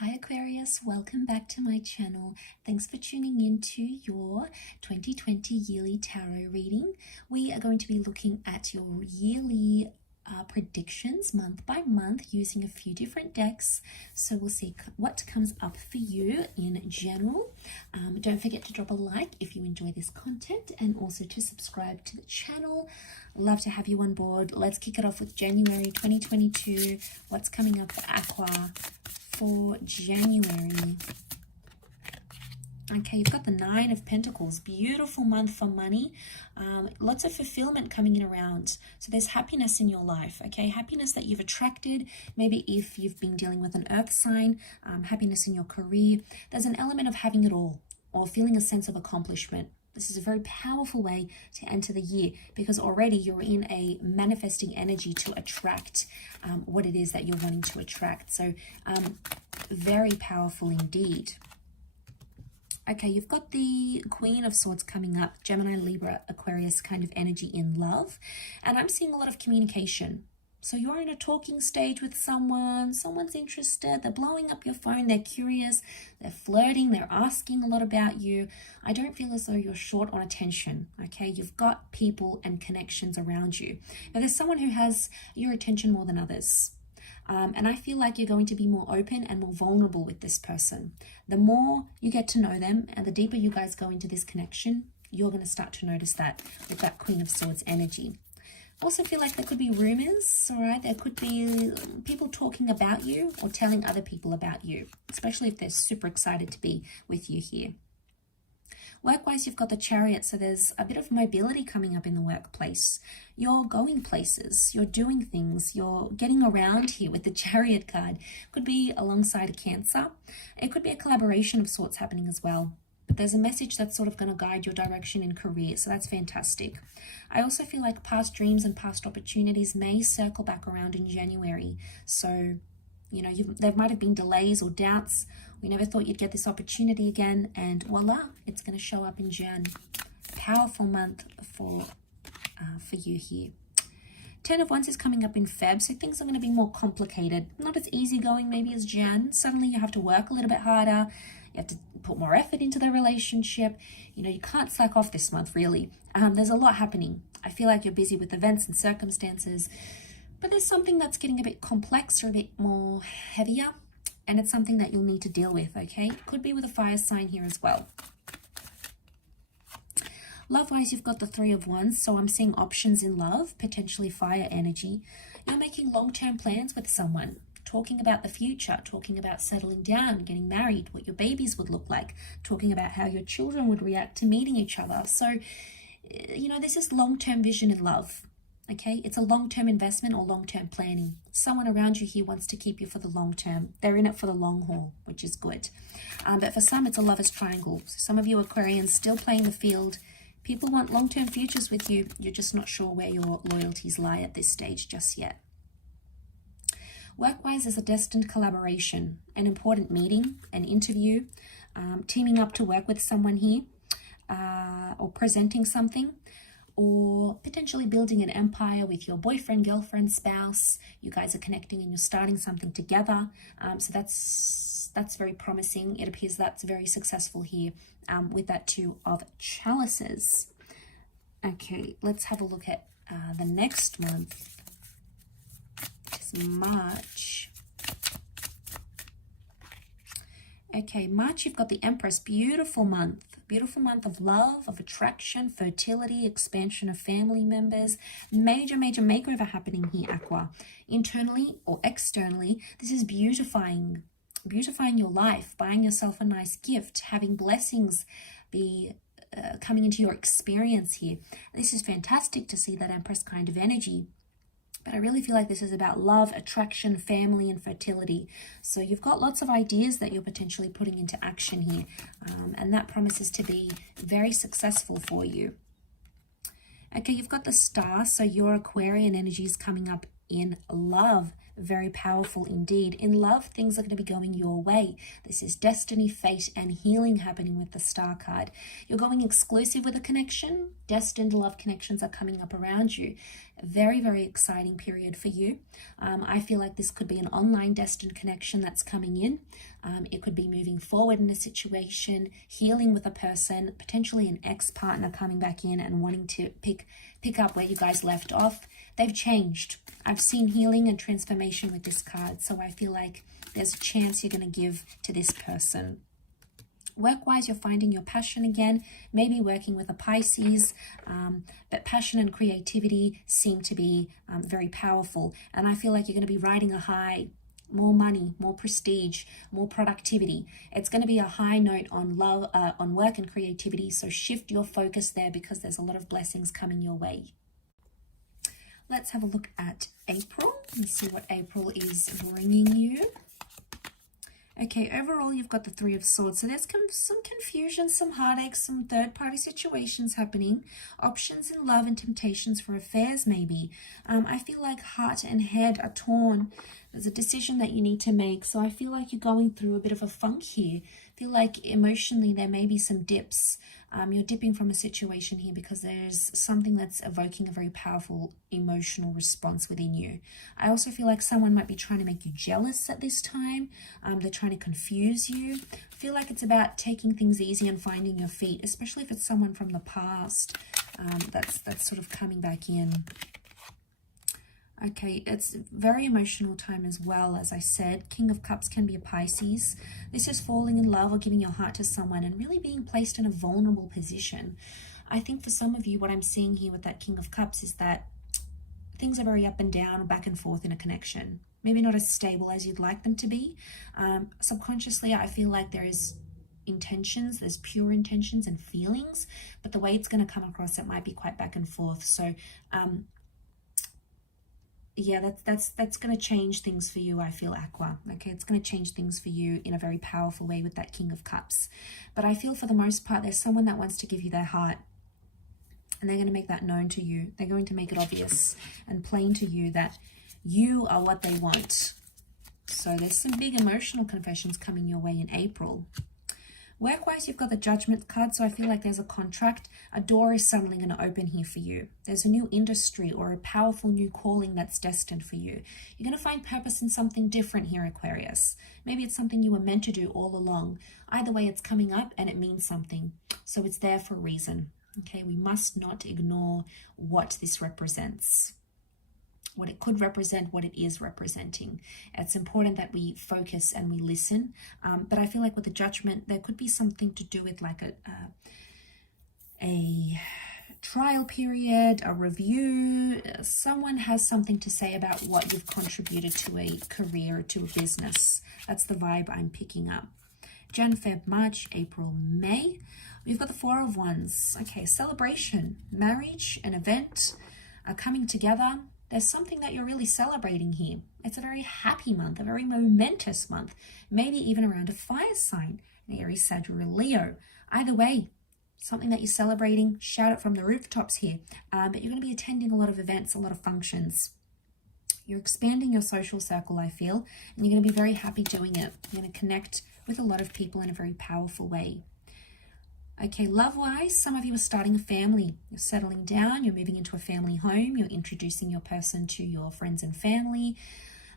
Hi Aquarius, welcome back to my channel. Thanks for tuning in to your 2020 yearly tarot reading. We are going to be looking at your yearly predictions month by month using a few different decks. So we'll see what comes up for you in general. Don't forget to drop a like if you enjoy this content and also to subscribe to the channel. Love to have you on board. Let's kick it off with January 2022. What's coming up for Aqua for January? Okay, you've got the Nine of Pentacles. Beautiful month for money. Lots of fulfillment coming in around. So there's happiness in your life, okay? Happiness that you've attracted. Maybe if you've been dealing with an earth sign, happiness in your career. There's an element of having it all or feeling a sense of accomplishment. This is a very powerful way to enter the year because already you're in a manifesting energy to attract what it is that you're wanting to attract. So very powerful indeed. Okay, you've got the Queen of Swords coming up, Gemini, Libra, Aquarius kind of energy in love. And I'm seeing a lot of communication. So you're in a talking stage with someone's interested, they're blowing up your phone, they're curious, they're flirting, they're asking a lot about you. I don't feel as though you're short on attention, okay? You've got people and connections around you. Now there's someone who has your attention more than others. And I feel like you're going to be more open and more vulnerable with this person. The more you get to know them and the deeper you guys go into this connection, you're going to start to notice that with that Queen of Swords energy. I also feel like there could be rumors, all right? There could be people talking about you or telling other people about you, especially if they're super excited to be with you here. Work-wise, you've got the Chariot, so there's a bit of mobility coming up in the workplace. You're going places, you're doing things, you're getting around here with the Chariot card. Could be alongside a Cancer. It could be a collaboration of sorts happening as well. But there's a message that's sort of going to guide your direction in career, so that's fantastic. I also feel like past dreams and past opportunities may circle back around in January. So, you know, there might have been delays or doubts. We never thought you'd get this opportunity again, and voila, it's going to show up in Jan. Powerful month for you here. 10 of Wands is coming up in Feb, so things are going to be more complicated. Not as easygoing maybe as Jan. Suddenly you have to work a little bit harder. You have to put more effort into the relationship. You know, you can't slack off this month, really. There's a lot happening. I feel like you're busy with events and circumstances, but there's something that's getting a bit complex or a bit more heavier, and it's something that you'll need to deal with, okay? Could be with a fire sign here as well. Love-wise, you've got the Three of Wands, so I'm seeing options in love, potentially fire energy. You're making long-term plans with someone, talking about the future, talking about settling down, getting married, what your babies would look like, talking about how your children would react to meeting each other. So, you know, this is long-term vision in love. Okay, it's a long-term investment or long-term planning. Someone around you here wants to keep you for the long term. They're in it for the long haul, which is good. But for some, it's a lover's triangle. So some of you Aquarians still playing the field. People want long-term futures with you. You're just not sure where your loyalties lie at this stage just yet. Work-wise is a destined collaboration, an important meeting, an interview, teaming up to work with someone here, or presenting something, or potentially building an empire with your boyfriend, girlfriend, spouse. You guys are connecting and you're starting something together. So that's very promising. It appears that's very successful here with that Two of Chalices. Okay, let's have a look at the next month, which is March. Okay, March, you've got the Empress. Beautiful month. Beautiful month of love, of attraction, fertility, expansion of family members. Major makeover happening here, Aqua. Internally or externally, this is beautifying your life, buying yourself a nice gift, having blessings be coming into your experience here. This is fantastic to see that Empress kind of energy. But I really feel like this is about love, attraction, family, and fertility. So you've got lots of ideas that you're potentially putting into action here. And that promises to be very successful for you. Okay, you've got the Star. So your Aquarian energy is coming up in love. Very powerful indeed. In love, things are going to be going your way. This is destiny, fate, and healing happening with the Star card. You're going exclusive with a connection. Destined love connections are coming up around you. A very, very exciting period for you. I feel like this could be an online destined connection that's coming in. It could be moving forward in a situation, healing with a person, potentially an ex-partner coming back in and wanting to pick up where you guys left off. They've changed. I've seen healing and transformation with this card, so I feel like there's a chance you're going to give to this person. Work-wise, you're finding your passion again, maybe working with a Pisces, but passion and creativity seem to be very powerful. And I feel like you're going to be riding a high, more money, more prestige, more productivity. It's going to be a high note on love, on work and creativity, so shift your focus there because there's a lot of blessings coming your way. Let's have a look at April and see what April is bringing you. Okay, overall, you've got the Three of Swords. So there's some confusion, some heartache, some third-party situations happening, options in love and temptations for affairs maybe. I feel like heart and head are torn. There's a decision that you need to make. So I feel like you're going through a bit of a funk here. I feel like emotionally there may be some dips. You're dipping from a situation here because there's something that's evoking a very powerful emotional response within you. I also feel like someone might be trying to make you jealous at this time. They're trying to confuse you. I feel like it's about taking things easy and finding your feet, especially if it's someone from the past that's sort of coming back in. Okay, it's very emotional time as well, as I said. King of Cups can be a Pisces. This is falling in love or giving your heart to someone and really being placed in a vulnerable position. I think for some of you, what I'm seeing here with that King of Cups is that things are very up and down or back and forth in a connection. Maybe not as stable as you'd like them to be. Subconsciously, I feel like there is intentions, there's pure intentions and feelings, but the way it's going to come across, it might be quite back and forth. So, yeah, that's going to change things for you, I feel, Aqua. Okay, it's going to change things for you in a very powerful way with that King of Cups. But I feel for the most part, there's someone that wants to give you their heart, and they're going to make that known to you. They're going to make it obvious and plain to you that you are what they want. So there's some big emotional confessions coming your way in April. Work-wise, you've got the Judgment card, so I feel like there's a contract. A door is suddenly going to open here for you. There's a new industry or a powerful new calling that's destined for you. You're going to find purpose in something different here, Aquarius. Maybe it's something you were meant to do all along. Either way, it's coming up and it means something. So it's there for a reason. Okay, we must not ignore what this represents, what it could represent, what it is representing. It's important that we focus and we listen. But I feel like with the Judgment, there could be something to do with like a trial period, a review. Someone has something to say about what you've contributed to a career, to a business. That's the vibe I'm picking up. Jan, Feb, March, April, May. We've got the Four of Wands. Okay, celebration, marriage, an event, coming together. There's something that you're really celebrating here. It's a very happy month, a very momentous month, maybe even around a fire sign, an Aries, Sagittarius, Leo. Either way, something that you're celebrating, shout it from the rooftops here. But you're going to be attending a lot of events, a lot of functions. You're expanding your social circle, I feel, and you're going to be very happy doing it. You're going to connect with a lot of people in a very powerful way. Okay, love-wise, some of you are starting a family. You're settling down, you're moving into a family home, you're introducing your person to your friends and family.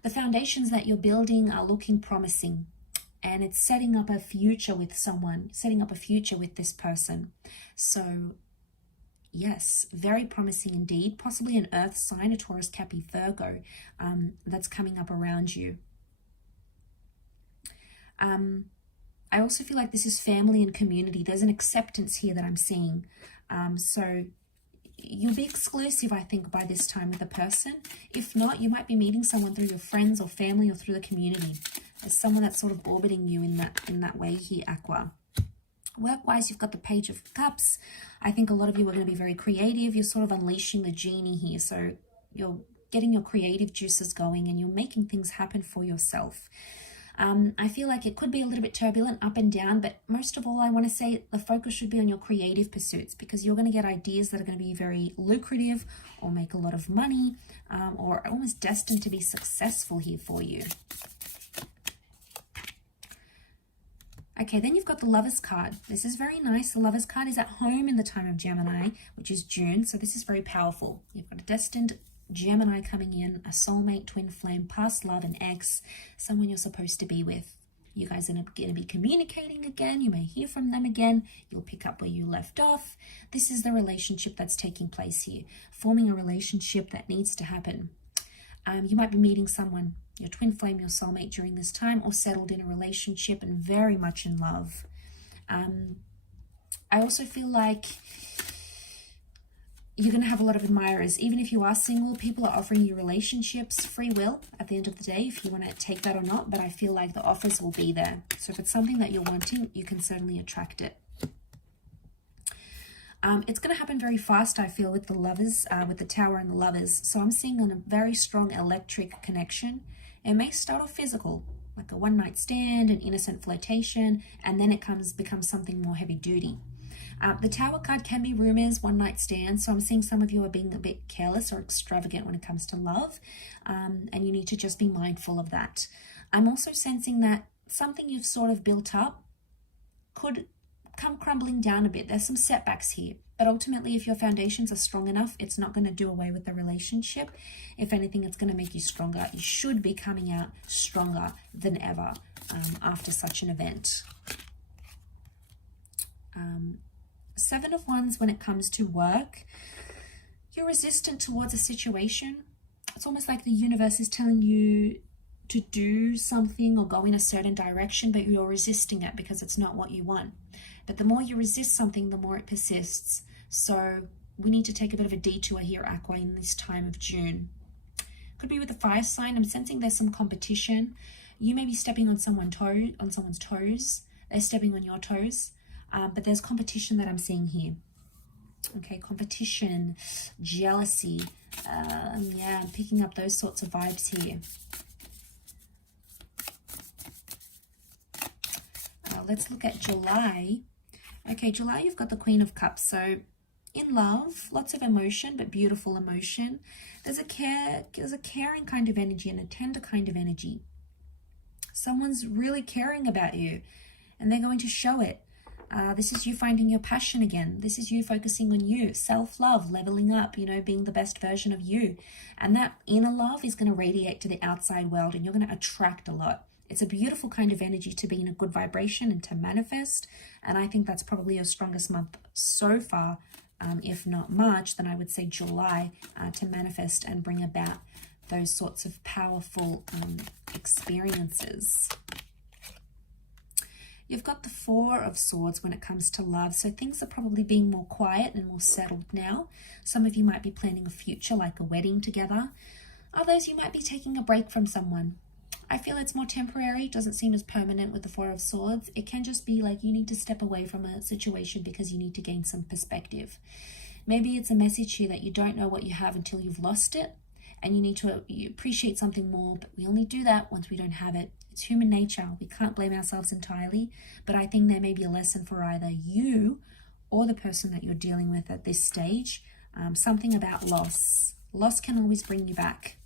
The foundations that you're building are looking promising, and it's setting up a future with someone, setting up a future with this person. So, yes, very promising indeed. Possibly an earth sign, a Taurus, Capricorn, Virgo, that's coming up around you. I also feel like this is family and community. There's an acceptance here that I'm seeing. So you'll be exclusive, I think, by this time with a person. If not, you might be meeting someone through your friends or family or through the community. There's someone that's sort of orbiting you in that way here, Aqua. Work-wise, you've got the Page of Cups. I think a lot of you are going to be very creative. You're sort of unleashing the genie here. So you're getting your creative juices going and you're making things happen for yourself. I feel like it could be a little bit turbulent up and down, but most of all, I want to say the focus should be on your creative pursuits, because you're going to get ideas that are going to be very lucrative or make a lot of money, or almost destined to be successful here for you. Okay, then you've got the Lovers card. This is very nice. The Lovers card is at home in the time of Gemini, which is June, so this is very powerful. You've got a destined Gemini coming in, a soulmate, twin flame, past love, an ex, someone you're supposed to be with. You guys are going to be communicating again. You may hear from them again. You'll pick up where you left off. This is the relationship that's taking place here, forming a relationship that needs to happen. You might be meeting someone, your twin flame, your soulmate during this time, or settled in a relationship and very much in love. I also feel like you're going to have a lot of admirers. Even if you are single, people are offering you relationships, free will at the end of the day, if you want to take that or not, but I feel like the offers will be there. So if it's something that you're wanting, you can certainly attract it. It's going to happen very fast, I feel, with the Lovers, with the Tower and the Lovers. So I'm seeing a very strong electric connection. It may start off physical, like a one-night stand, an innocent flirtation, and then it becomes something more heavy-duty. The Tower card can be rumors, one-night stands, so I'm seeing some of you are being a bit careless or extravagant when it comes to love, and you need to just be mindful of that. I'm also sensing that something you've sort of built up could come crumbling down a bit. There's some setbacks here, but ultimately, if your foundations are strong enough, it's not going to do away with the relationship. If anything, it's going to make you stronger. You should be coming out stronger than ever after such an event. Seven of Wands, when it comes to work, you're resistant towards a situation. It's almost like the universe is telling you to do something or go in a certain direction, but you're resisting it because it's not what you want. But the more you resist something, the more it persists. So we need to take a bit of a detour here, Aqua, in this time of June. Could be with a fire sign. I'm sensing there's some competition. You may be stepping on someone's toes. They're stepping on your toes. But there's competition that I'm seeing here. Okay, competition, jealousy. Yeah, I'm picking up those sorts of vibes here. Let's look at July. Okay, July, you've got the Queen of Cups. So in love, lots of emotion, but beautiful emotion. There's a caring kind of energy and a tender kind of energy. Someone's really caring about you, and they're going to show it. This is you finding your passion again. This is you focusing on you, self-love, leveling up, being the best version of you. And that inner love is going to radiate to the outside world, and you're going to attract a lot. It's a beautiful kind of energy to be in a good vibration and to manifest. And I think that's probably your strongest month so far, if not March, then I would say July, to manifest and bring about those sorts of powerful experiences. You've got the Four of Swords when it comes to love. So things are probably being more quiet and more settled now. Some of you might be planning a future, like a wedding together. Others, you might be taking a break from someone. I feel it's more temporary. It doesn't seem as permanent with the Four of Swords. It can just be like you need to step away from a situation because you need to gain some perspective. Maybe it's a message here that you don't know what you have until you've lost it, and you need to appreciate something more, but we only do that once we don't have it. It's human nature. We can't blame ourselves entirely, but I think there may be a lesson for either you or the person that you're dealing with at this stage. Something about loss. Loss can always bring you back.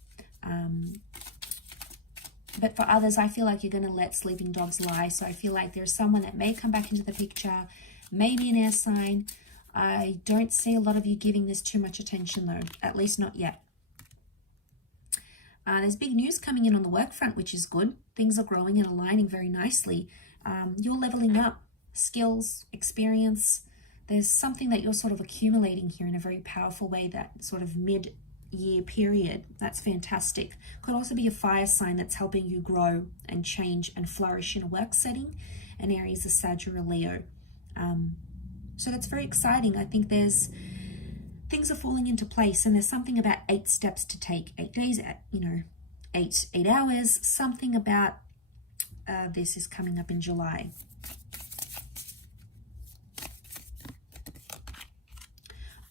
But for others, I feel like you're going to let sleeping dogs lie. So I feel like there's someone that may come back into the picture, maybe an air sign. I don't see a lot of you giving this too much attention though, at least not yet. There's big news coming in on the work front, which is good. Things are growing and aligning very nicely. You're leveling up skills, experience. There's something that you're sort of accumulating here in a very powerful way, that sort of mid-year period. That's fantastic. Could also be a fire sign that's helping you grow and change and flourish in a work setting, and Aries is Sag or Leo. So that's very exciting. I think things are falling into place, and there's something about 8 steps to take, 8 days, 8 hours, something about this is coming up in July.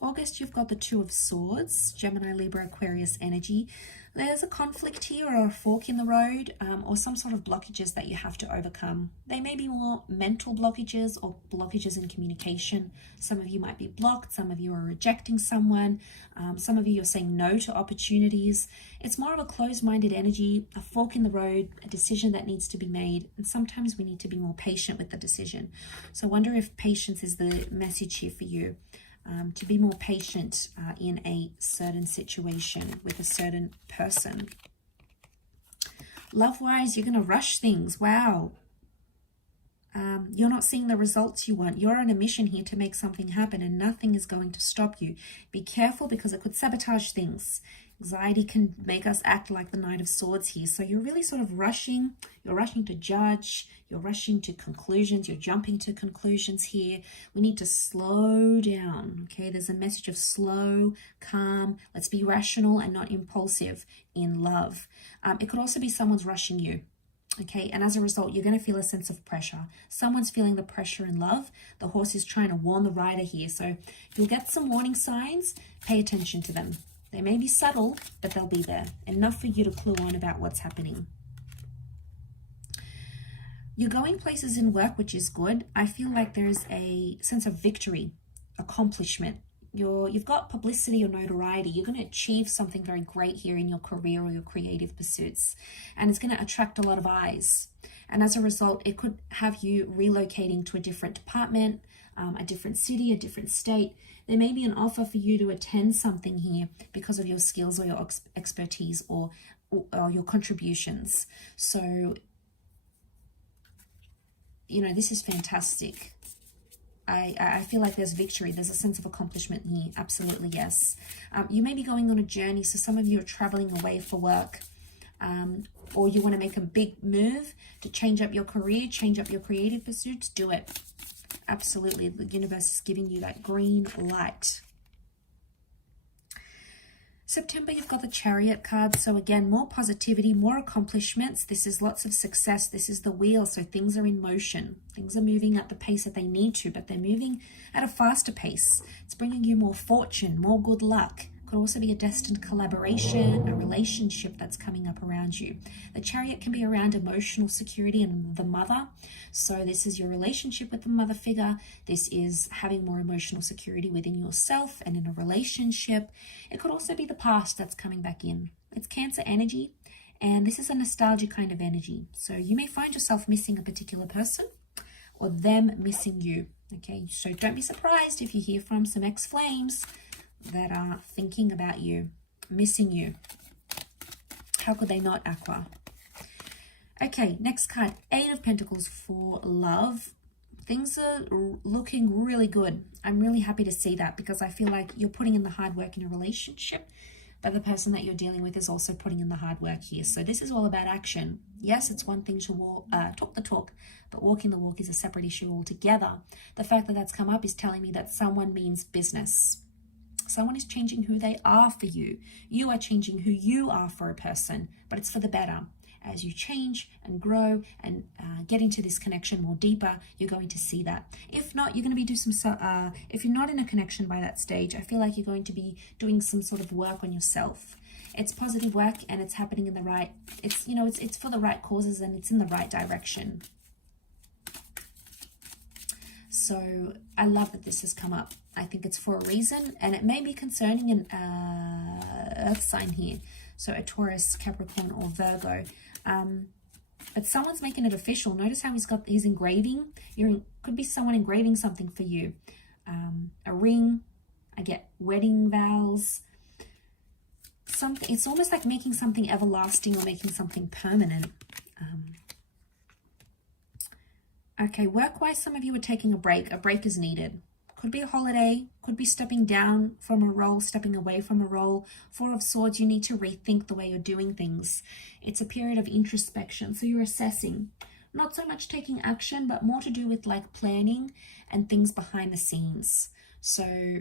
August, you've got the Two of Swords, Gemini, Libra, Aquarius energy. There's a conflict here or a fork in the road, or some sort of blockages that you have to overcome. They may be more mental blockages or blockages in communication. Some of you might be blocked. Some of you are rejecting someone. Some of you are saying no to opportunities. It's more of a closed-minded energy, a fork in the road, a decision that needs to be made. And sometimes we need to be more patient with the decision. So I wonder if patience is the message here for you. To be more patient in a certain situation with a certain person. Love-wise, you're going to rush things. Wow. You're not seeing the results you want. You're on a mission here to make something happen, and nothing is going to stop you. Be careful, because it could sabotage things. Anxiety can make us act like the Knight of Swords here. So you're really sort of rushing. You're rushing to judge. You're rushing to conclusions. You're jumping to conclusions here. We need to slow down. Okay, there's a message of slow, calm. Let's be rational and not impulsive in love. It could also be someone's rushing you. Okay, and as a result, you're going to feel a sense of pressure. Someone's feeling the pressure in love. The horse is trying to warn the rider here. So you'll get some warning signs. Pay attention to them. They may be subtle, but they'll be there. Enough for you to clue on about what's happening. You're going places in work, which is good. I feel like there's a sense of victory, accomplishment. You've got publicity or notoriety. You're going to achieve something very great here in your career or your creative pursuits. And it's going to attract a lot of eyes. And as a result, it could have you relocating to a different department, a different city, a different state. There may be an offer for you to attend something here because of your skills or your expertise or your contributions. So, you know, this is fantastic. I feel like there's victory. There's a sense of accomplishment here. Absolutely, yes. You may be going on a journey. So some of you are traveling away for work. Or you want to make a big move to change up your career, change up your creative pursuits. Do it. Absolutely. The universe is giving you that green light. September, you've got the Chariot card. So again, more positivity, more accomplishments. This is lots of success. This is the wheel. So things are in motion. Things are moving at the pace that they need to, but they're moving at a faster pace. It's bringing you more fortune, more good luck. Could also be a destined collaboration, a relationship that's coming up around you. The Chariot can be around emotional security and the mother. So this is your relationship with the mother figure. This is having more emotional security within yourself and in a relationship. It could also be the past that's coming back in. It's Cancer energy, and this is a nostalgia kind of energy. So you may find yourself missing a particular person or them missing you. Okay, so don't be surprised if you hear from some ex-flames that are thinking about you, missing you. How could they not, Aqua? Okay, next card, 8 of Pentacles for love. Things are looking really good. I'm really happy to see that, because I feel like you're putting in the hard work in a relationship, but the person that you're dealing with is also putting in the hard work here. So this is all about action. Yes, it's one thing to talk the talk, but walking the walk is a separate issue altogether. The fact that that's come up is telling me that someone means business. Someone is changing who they are for you. You are changing who you are for a person, but it's for the better. As you change and grow and get into this connection more deeper, you're going to see that. If not, you're going to be doing some, if you're not in a connection by that stage, I feel like you're going to be doing some sort of work on yourself. It's positive work, and it's happening in the right, it's for the right causes, and it's in the right direction. So I love that this has come up. I think it's for a reason, and it may be concerning an earth sign here. So a Taurus, Capricorn, or Virgo. But someone's making it official. Notice how he's engraving. Could be someone engraving something for you. A ring. I get wedding vows. Something. It's almost like making something everlasting or making something permanent. Okay, work-wise, some of you are taking a break. A break is needed. Could be a holiday, could be stepping down from a role, stepping away from a role. 4 of Swords, you need to rethink the way you're doing things. It's a period of introspection, so you're assessing. Not so much taking action, but more to do with like planning and things behind the scenes. So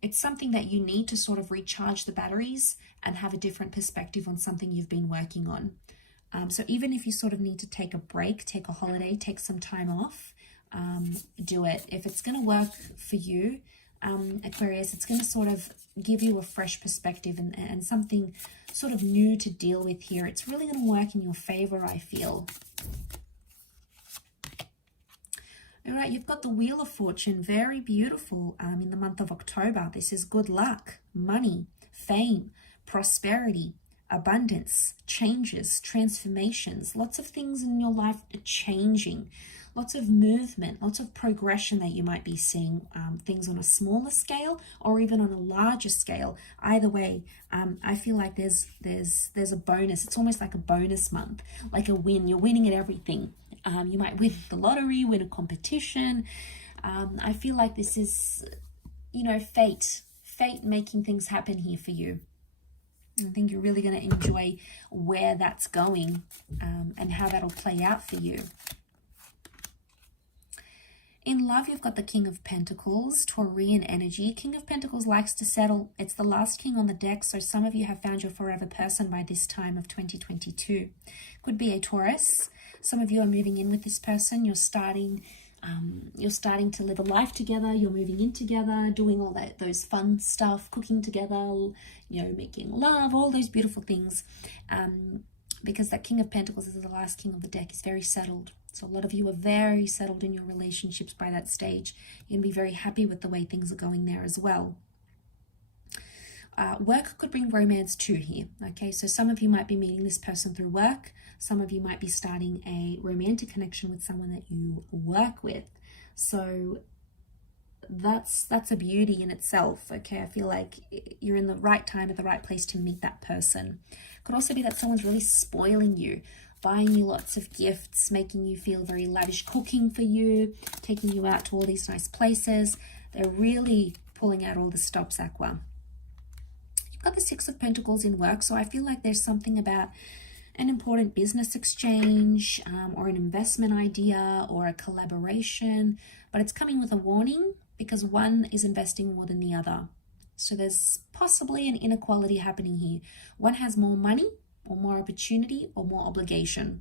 it's something that you need to sort of recharge the batteries and have a different perspective on something you've been working on. So even if you sort of need to take a break, take a holiday, take some time off, do it. If it's going to work for you, Aquarius, it's going to sort of give you a fresh perspective and something sort of new to deal with here. It's really going to work in your favor, I feel. All right, you've got the Wheel of Fortune, very beautiful in the month of October. This is good luck, money, fame, prosperity, abundance, changes, transformations. Lots of things in your life are changing. Lots of movement, lots of progression that you might be seeing, things on a smaller scale or even on a larger scale. Either way, I feel like there's a bonus. It's almost like a bonus month, like a win. You're winning at everything. You might win the lottery, win a competition. I feel like this is, you know, fate making things happen here for you. I think you're really going to enjoy where that's going and how that'll play out for you. In love, you've got the King of Pentacles, Taurian energy. King of Pentacles likes to settle. It's the last king on the deck, so some of you have found your forever person by this time of 2022. Could be a Taurus. Some of you are moving in with this person. You're starting to live a life together. You're moving in together, doing all those fun stuff, cooking together, you know, making love, all those beautiful things. Because that King of Pentacles is the last king of the deck. Is very settled. So a lot of you are very settled in your relationships by that stage. You're going to be very happy with the way things are going there as well. Work could bring romance too here. Okay, so some of you might be meeting this person through work. Some of you might be starting a romantic connection with someone that you work with. So that's a beauty in itself. Okay, I feel like you're in the right time at the right place to meet that person. Could also be that someone's really spoiling you, buying you lots of gifts, making you feel very lavish, cooking for you, taking you out to all these nice places. They're really pulling out all the stops, Aqua. You've got the Six of Pentacles in work, so I feel like there's something about an important business exchange or an investment idea or a collaboration, but it's coming with a warning because one is investing more than the other. So there's possibly an inequality happening here. One has more money or more opportunity or more obligation.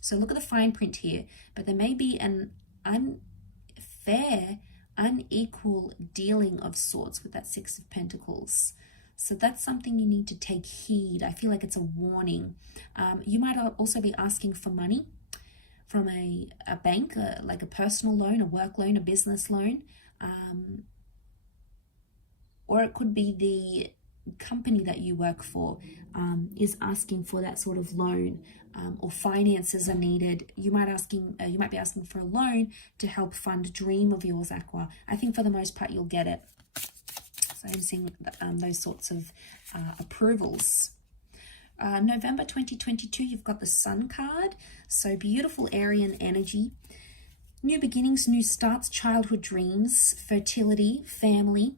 So look at the fine print here, but there may be an unfair, unequal dealing of sorts with that Six of Pentacles. So that's something you need to take heed. I feel like it's a warning. You might also be asking for money from a bank, like a personal loan, a work loan, a business loan. Or it could be the company that you work for is asking for that sort of loan, or finances are needed. You might be asking for a loan to help fund a dream of yours, Aqua. I think for the most part you'll get it. So I'm seeing those sorts of approvals. November 2022, you've got the Sun card. So beautiful Aryan energy. New beginnings, new starts, childhood dreams, fertility, family,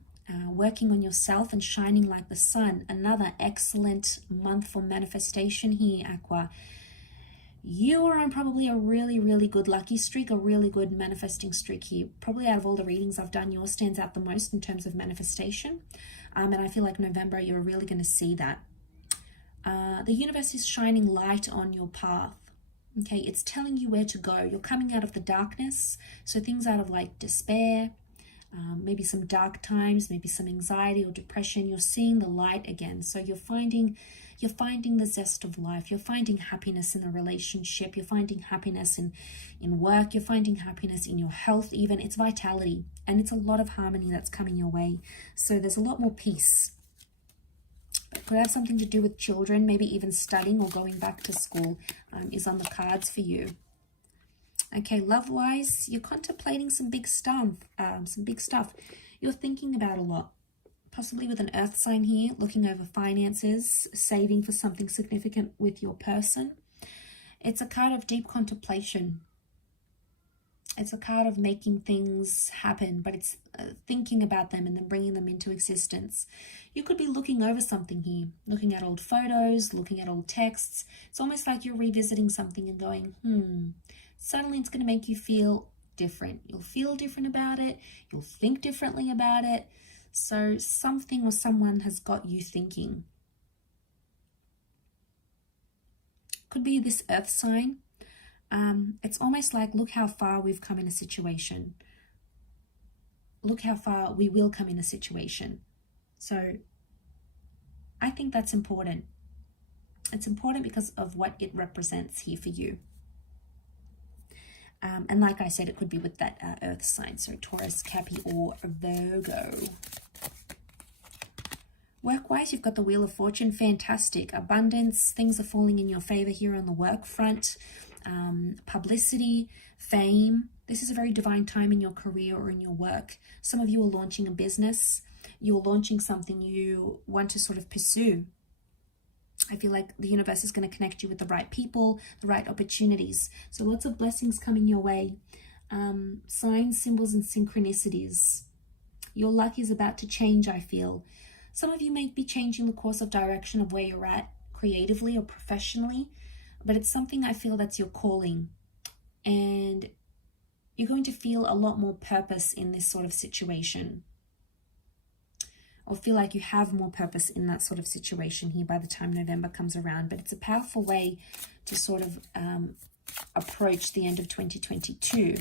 working on yourself and shining like the sun. Another excellent month for manifestation here, Aqua. You are on probably a really, really good lucky streak, a really good manifesting streak here. Probably out of all the readings I've done, yours stands out the most in terms of manifestation. And I feel like November, you're really going to see that. The universe is shining light on your path. Okay, it's telling you where to go. You're coming out of the darkness. So things out of like despair, maybe some dark times, maybe some anxiety or depression. You're seeing the light again. So you're finding the zest of life. You're finding happiness in a relationship. You're finding happiness in work. You're finding happiness in your health even. It's vitality. And it's a lot of harmony that's coming your way. So there's a lot more peace. It could have something to do with children, maybe even studying or going back to school is on the cards for you. Okay, love-wise, you're contemplating some big stuff. You're thinking about a lot. Possibly with an earth sign here, looking over finances, saving for something significant with your person. It's a card of deep contemplation. It's a card of making things happen, but it's thinking about them and then bringing them into existence. You could be looking over something here, looking at old photos, looking at old texts. It's almost like you're revisiting something and going, Suddenly it's going to make you feel different. You'll feel different about it. You'll think differently about it. So something or someone has got you thinking. Could be this earth sign. It's almost like, look how far we've come in a situation. look how far we will come in a situation. So I think that's important. It's important because of what it represents here for you. And like I said, it could be with that earth sign, so Taurus, Capricorn, or Virgo. Work-wise, you've got the Wheel of Fortune. Fantastic. Abundance. Things are falling in your favor here on the work front. Publicity, fame. This is a very divine time in your career or in your work. Some of you are launching a business. You're launching something you want to sort of pursue. I feel like the universe is going to connect you with the right people, the right opportunities. So lots of blessings coming your way. Signs, symbols, and synchronicities. Your luck is about to change, I feel. Some of you may be changing the course of direction of where you're at creatively or professionally, but it's something I feel that's your calling. And you're going to feel a lot more purpose in this sort of situation, or feel like you have more purpose in that sort of situation here by the time November comes around. But it's a powerful way to sort of approach the end of 2022.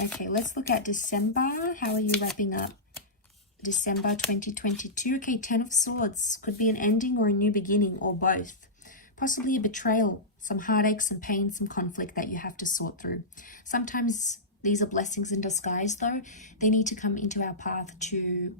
Okay, let's look at December. How are you wrapping up December 2022? Okay, 10 of Swords. Could be an ending or a new beginning, or both. Possibly a betrayal, some heartache, some pain, some conflict that you have to sort through. Sometimes these are blessings in disguise, though. They need to come into our path to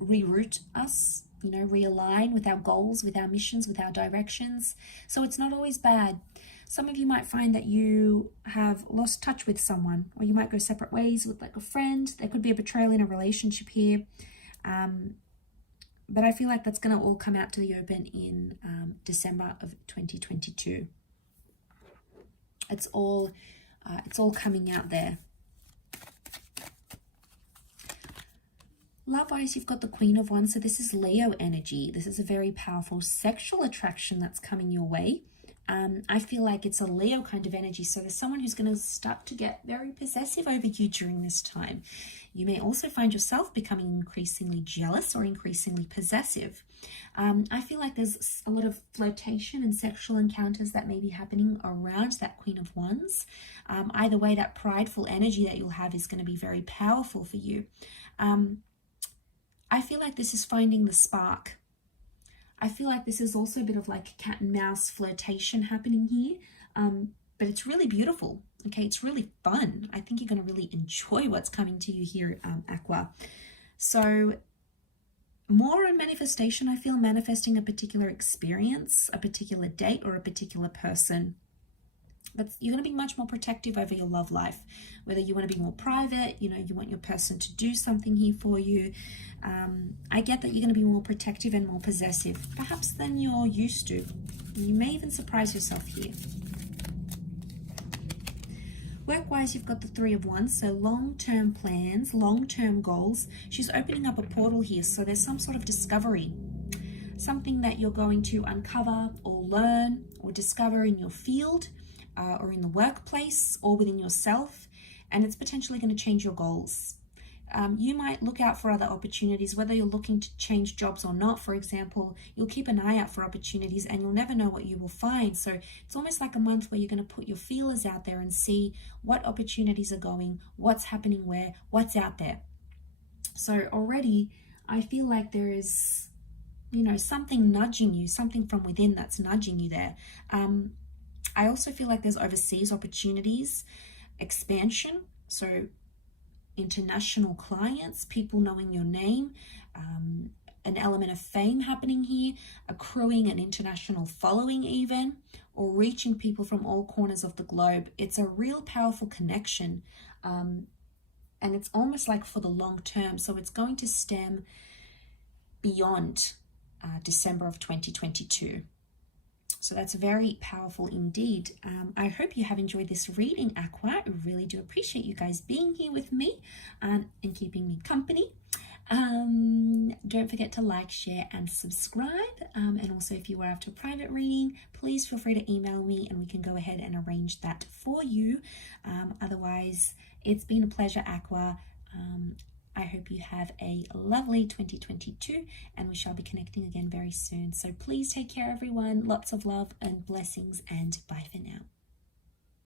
reroute us, you know, realign with our goals, with our missions, with our directions. So it's not always bad. Some of you might find that you have lost touch with someone, or you might go separate ways with like a friend. There could be a betrayal in a relationship here. But I feel like that's going to all come out to the open in December of 2022. It's all coming out there. Love-wise, you've got the Queen of Wands. So this is Leo energy. This is a very powerful sexual attraction that's coming your way. I feel like it's a Leo kind of energy. So there's someone who's going to start to get very possessive over you during this time. You may also find yourself becoming increasingly jealous or increasingly possessive. I feel like there's a lot of flirtation and sexual encounters that may be happening around that Queen of Wands. Either way, that prideful energy that you'll have is going to be very powerful for you. I feel like this is finding the spark. I feel like this is also a bit of like cat and mouse flirtation happening here, but it's really beautiful. Okay, it's really fun. I think you're going to really enjoy what's coming to you here, Aqua. So more in manifestation, I feel manifesting a particular experience, a particular date, or a particular person. But you're going to be much more protective over your love life, whether you want to be more private, you know, you want your person to do something here for you. I get that you're going to be more protective and more possessive, perhaps than you're used to. You may even surprise yourself here. Work-wise, you've got the Three of Wands, so long-term plans, long-term goals. She's opening up a portal here, so there's some sort of discovery, something that you're going to uncover or learn or discover in your field, or in the workplace, or within yourself, and it's potentially going to change your goals. You might look out for other opportunities, whether you're looking to change jobs or not. For example, you'll keep an eye out for opportunities and you'll never know what you will find. So it's almost like a month where you're going to put your feelers out there and see what opportunities are going, what's happening where, what's out there. So already I feel like there is, you know, something nudging you, something from within that's nudging you there. I also feel like there's overseas opportunities, expansion, so international clients, people knowing your name, an element of fame happening here, accruing an international following even, or reaching people from all corners of the globe. It's a real powerful connection, and it's almost like for the long term, so it's going to stem beyond December of 2022. So that's very powerful indeed. I hope you have enjoyed this reading, Aqua. I really do appreciate you guys being here with me and keeping me company. Don't forget to like, share, and subscribe. And also, if you are after a private reading, please feel free to email me and we can go ahead and arrange that for you. Otherwise, it's been a pleasure, Aqua. I hope you have a lovely 2022 and we shall be connecting again very soon. So please take care, everyone. Lots of love and blessings, and bye for now.